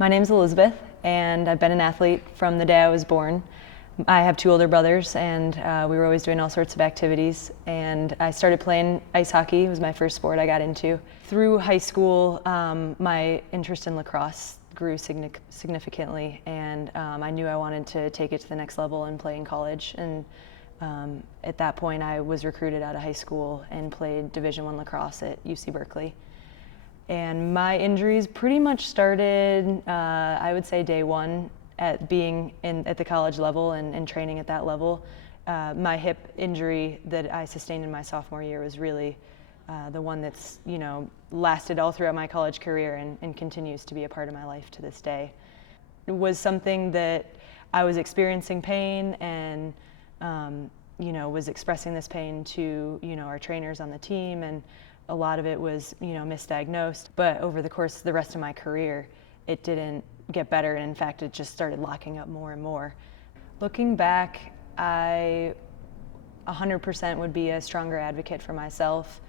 My name's Elizabeth, and I've been an athlete from the day I was born. I have two older brothers, and we were always doing all sorts of activities. And I started playing ice hockey. It was my first sport I got into. Through high school, my interest in lacrosse grew significantly, and I knew I wanted to take it to the next level and play in college. And at that point, I was recruited out of high school and played Division I lacrosse at UC Berkeley. And my injuries pretty much started, I would say, day one at being at the college level and training at that level. My hip injury that I sustained in my sophomore year was really the one that's lasted all throughout my college career and continues to be a part of my life to this day. It was something that I was experiencing pain and was expressing this pain to our trainers on the team, and a lot of it was misdiagnosed. But over the course of the rest of my career, it didn't get better, and in fact it just started locking up more and more. Looking back, I 100% would be a stronger advocate for myself.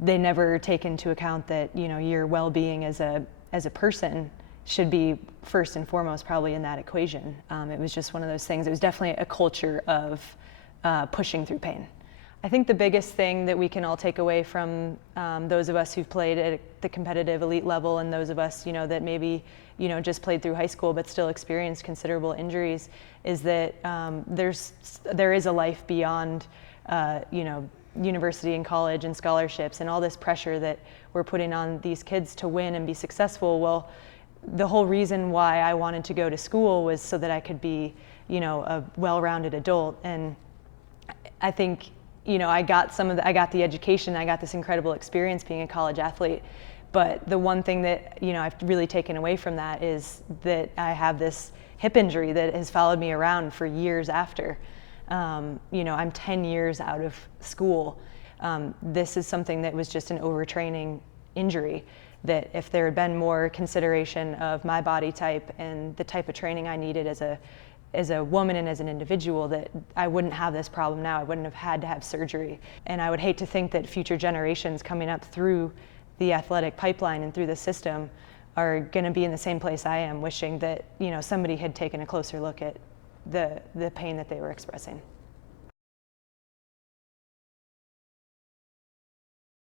They never take into account that your well-being as a person should be first and foremost probably in that equation. It was just one of those things. It was definitely a culture of pushing through pain. I think the biggest thing that we can all take away from those of us who've played at the competitive elite level, and those of us that maybe just played through high school but still experienced considerable injuries, is that there is a life beyond university and college and scholarships and all this pressure that we're putting on these kids to win and be successful. Well, the whole reason why I wanted to go to school was so that I could be a well-rounded adult. And I think I got the education, I got this incredible experience being a college athlete, but the one thing that I've really taken away from that is that I have this hip injury that has followed me around for years after. I'm 10 years out of school. This is something that was just an overtraining injury, that if there had been more consideration of my body type and the type of training I needed as a woman and as an individual, that I wouldn't have this problem now. I wouldn't have had to have surgery. And I would hate to think that future generations coming up through the athletic pipeline and through the system are going to be in the same place I am, wishing that somebody had taken a closer look at the pain that they were expressing.